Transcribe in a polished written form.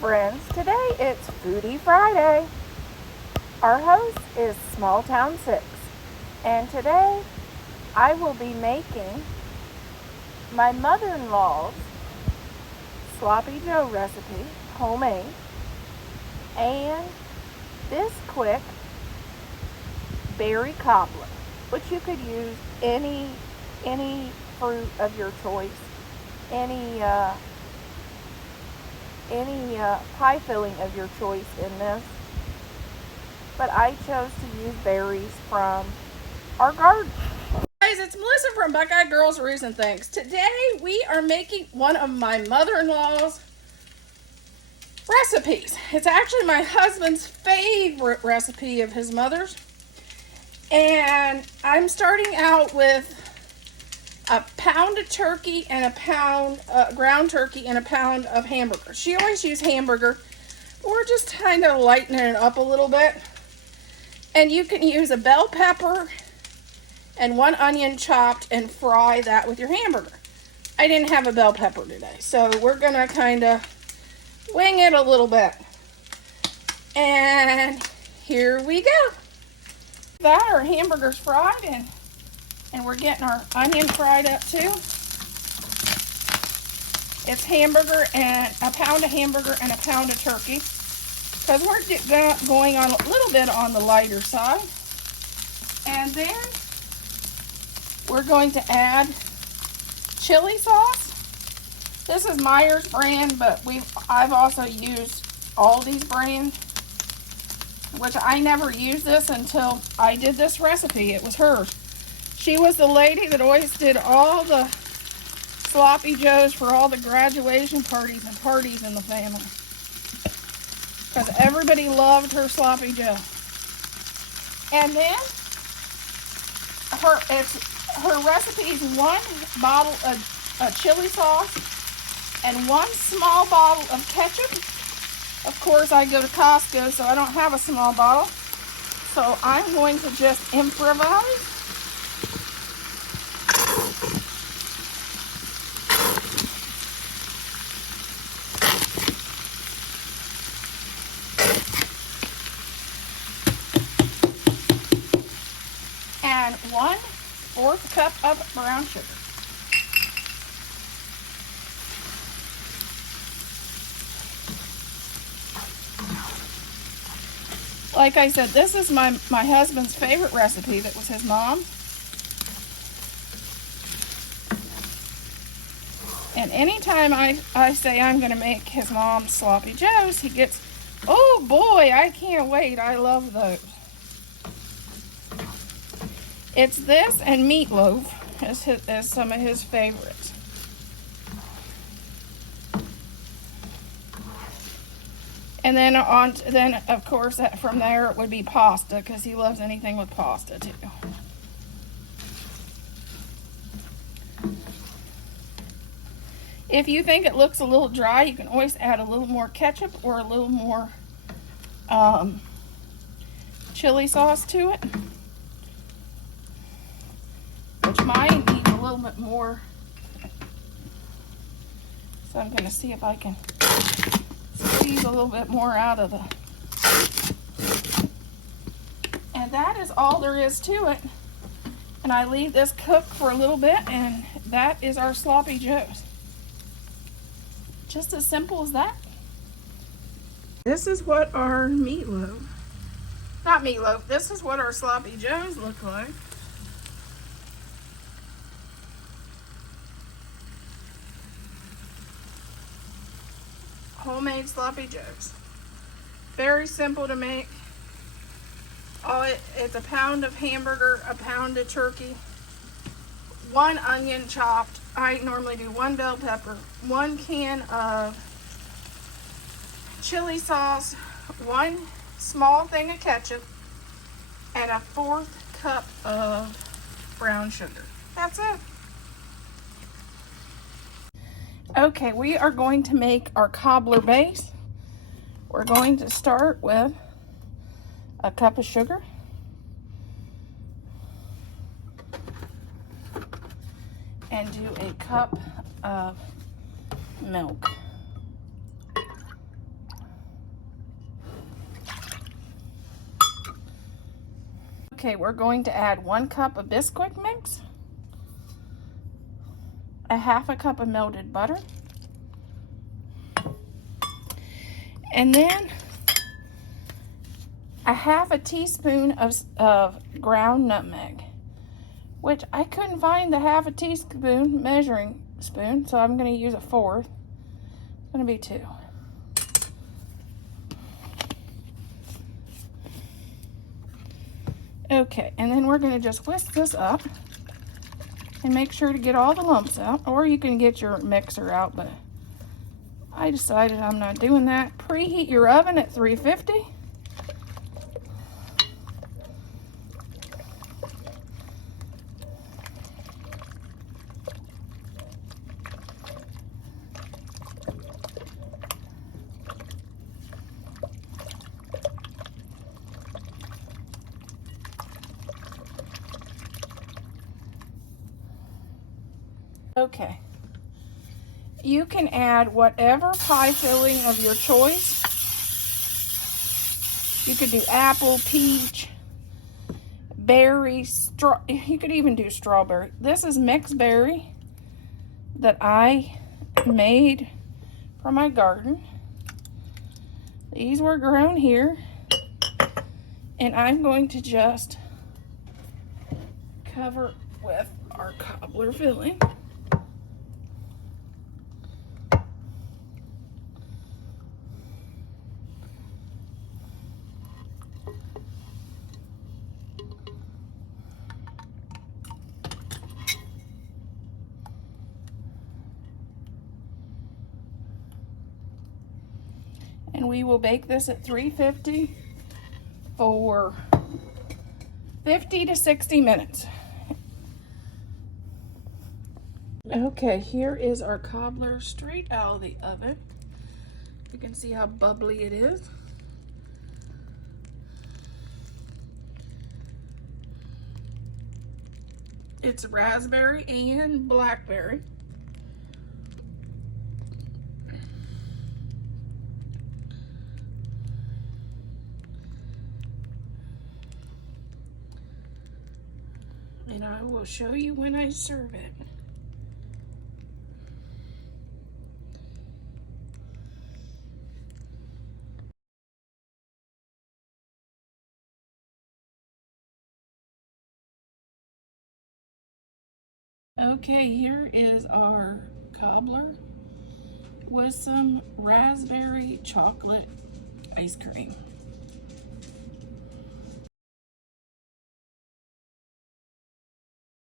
friends, today it's Foodie Friday. Our host is Small Town 6, and today I will be making my mother-in-law's Sloppy Joe recipe, homemade, and this quick berry cobbler, which you could use any fruit of your choice, any pie filling of your choice in this, but I chose to use berries from our garden. Guys, it's Melissa from Buckeye Girls Roost and Things. Today we are making one of my mother-in-law's recipes. It's actually my husband's favorite recipe of his mother's, and I'm starting out with a pound of turkey and a pound ground turkey and a pound of hamburger. She always uses hamburger. We're just kind of lightening it up a little bit. And you can use a bell pepper and 1 onion chopped and fry that with your hamburger. I didn't have a bell pepper today, so we're gonna kind of wing it a little bit. And here we go. That our hamburger's fried, and we're getting our onion fried up too. It's hamburger and a pound of hamburger and a pound of turkey, because we're going on a little bit on the lighter side. And then we're going to add chili sauce. This is Meyer's brand, but I've also used Aldi's brand, which I never used this until I did this recipe. It was hers. She was the lady that always did all the Sloppy Joes for all the graduation parties and parties in the family, because everybody loved her Sloppy Joe. And then her recipe is 1 bottle of chili sauce and 1 small bottle of ketchup. Of course, I go to Costco, so I don't have a small bottle, so I'm going to just improvise. And 1/4 cup of brown sugar. Like I said, this is my husband's favorite recipe that was his mom. And anytime I say I'm going to make his mom's Sloppy Joes, he gets, oh boy, I can't wait. I love those. It's this and meatloaf as some of his favorites. And then of course from there it would be pasta, because he loves anything with pasta too. If you think it looks a little dry, you can always add a little more ketchup or a little more chili sauce to it. Which mine needs a little bit more. So I'm going to see if I can squeeze a little bit more out of the. And that is all there is to it. And I leave this cook for a little bit, and that is our Sloppy Joes. Just as simple as that. This is what our this is what our Sloppy Joes look like. Homemade Sloppy Joes. Very simple to make. It's a pound of hamburger, a pound of turkey, 1 onion chopped. I normally do 1 bell pepper, 1 can of chili sauce, 1 small thing of ketchup, and a 1/4 cup of brown sugar. That's it. Okay, we are going to make our cobbler base. We're going to start with a cup of sugar, and do a cup of milk. Okay, we're going to add 1 cup of Bisquick mix, a 1/2 cup of melted butter, and then a 1/2 teaspoon of ground nutmeg, which I couldn't find the 1/2 teaspoon measuring spoon, so I'm going to use a 1/4. It's going to be 2. Okay, and then we're going to just whisk this up and make sure to get all the lumps out, or you can get your mixer out, but I decided I'm not doing that. Preheat your oven at 350. Okay, you can add whatever pie filling of your choice. You could do apple, peach, berry, you could even do strawberry. This is mixed berry that I made from my garden. These were grown here, and I'm going to just cover with our cobbler filling. And we will bake this at 350 for 50 to 60 minutes. Okay, here is our cobbler straight out of the oven. You can see how bubbly it is. It's raspberry and blackberry. And I will show you when I serve it. Okay, here is our cobbler with some raspberry chocolate ice cream.